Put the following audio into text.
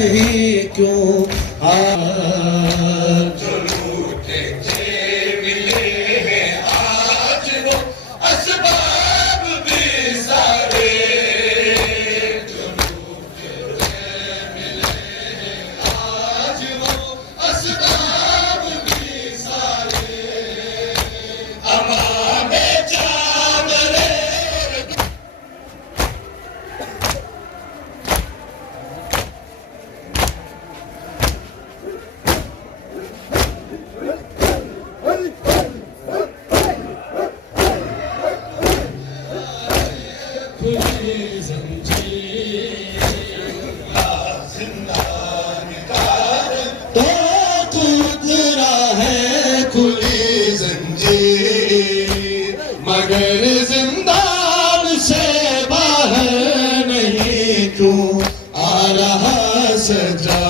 नहीं क्यों जो लूटे थे मिले हैं आज वो असबाब भी सारे, जो लूटे थे मिले हैं आज वो असबाब भी सारे। अमाने चावले तो खुदरा है खुली जंजीर मगर जिंदान से बाहर नहीं क्यों आ रहा सजा।